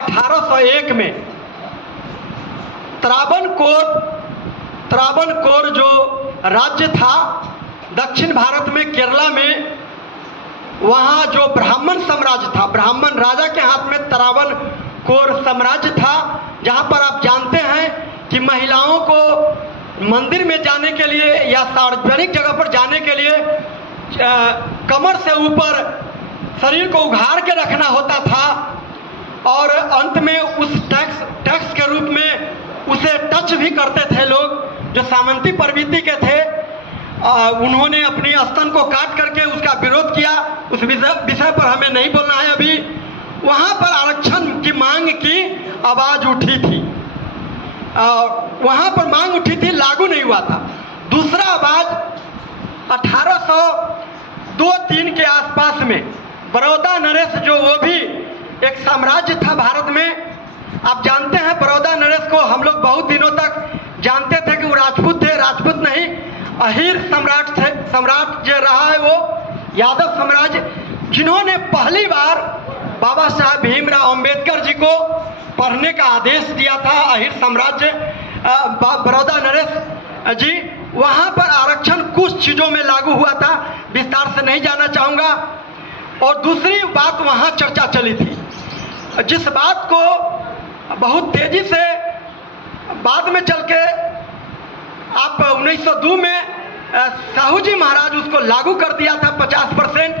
1801 में त्रावणकोर जो राज्य था दक्षिण भारत में, केरला में, वहाँ जो ब्राह्मण साम्राज्य था, ब्राह्मण राजा के हाथ में त्रावणकोर साम्राज्य था, जहाँ पर आप जानते हैं कि महिलाओं को मंदिर में जाने के लिए या सार्वजनिक जगह पर जाने के लिए कमर से ऊपर शरीर को उघाड़ के रखना होता था और अंत में उस टैक्स के रूप में उसे टच भी करते थे लोग जो सामंती प्रवृत्ति के थे। उन्होंने अपनी स्तन को काट करके उसका विरोध किया। उस विषय पर हमें नहीं बोलना है अभी। वहाँ पर आरक्षण की मांग की आवाज़ उठी थी, वहाँ पर मांग उठी थी, लागू नहीं हुआ था। दूसरा आवाज़ 1802-3 के आसपास में बड़ौदा नरेश, जो वो भी एक साम्राज्य था भारत में। आप जानते हैं बड़ौदा नरेश को हम लोग बहुत दिनों तक जानते थे कि वो राजपूत थे। राजपूत नहीं, अहीर सम्राट थे। सम्राट जो रहा है वो यादव साम्राज्य, जिन्होंने पहली बार बाबा साहब भीमराव अंबेडकर जी को पढ़ने का आदेश दिया था। अहीर साम्राज्य बड़ौदा नरेश जी, वहाँ पर आरक्षण कुछ चीज़ों में लागू हुआ था, विस्तार से नहीं जाना चाहूँगा। और दूसरी बात वहाँ चर्चा चली थी, जिस बात को बहुत तेजी से बाद में चल के आप 1902 में साहू जी महाराज उसको लागू कर दिया था 50%।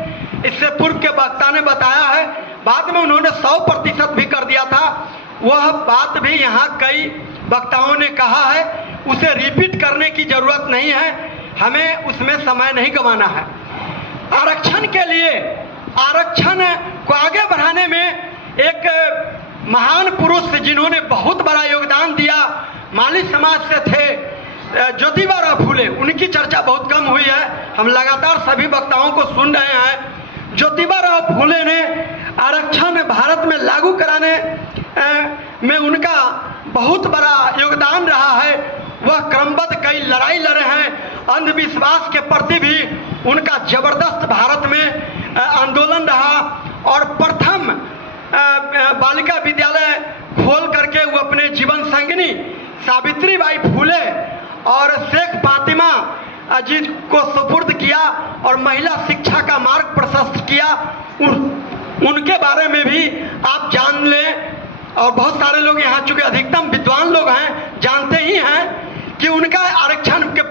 इससे पूर्व के वक्ता ने बताया है, बाद में उन्होंने 100% भी कर दिया था। वह बात भी यहाँ कई वक्ताओं ने कहा है, उसे रिपीट करने की जरूरत नहीं है, हमें उसमें समय नहीं गंवाना है। आरक्षण के लिए, आरक्षण को आगे बढ़ाने में एक महान पुरुष जिन्होंने बहुत बड़ा योगदान दिया, माली समाज से थे, ज्योतिबा फूले। उनकी चर्चा बहुत कम हुई है, हम लगातार सभी वक्ताओं को सुन रहे हैं। ज्योतिबा फूले ने आरक्षण भारत में लागू कराने में उनका बहुत बड़ा योगदान रहा है। वह क्रमबद्ध कई लड़ाई लड़े हैं। अंधविश्वास के प्रति भी उनका जबरदस्त भारत में आंदोलन रहा और प्रथम बालिका विद्यालय खोल करके वो अपने जीवन संगिनी सावित्रीबाई फूले और शेख फातिमा जी को सुपुर्द किया और महिला शिक्षा का मार्ग प्रशस्त किया। उनके बारे में भी आप जान लें, और बहुत सारे लोग यहाँ चूंकि अधिकतम विद्वान लोग हैं जानते ही हैं कि उनका आरक्षण के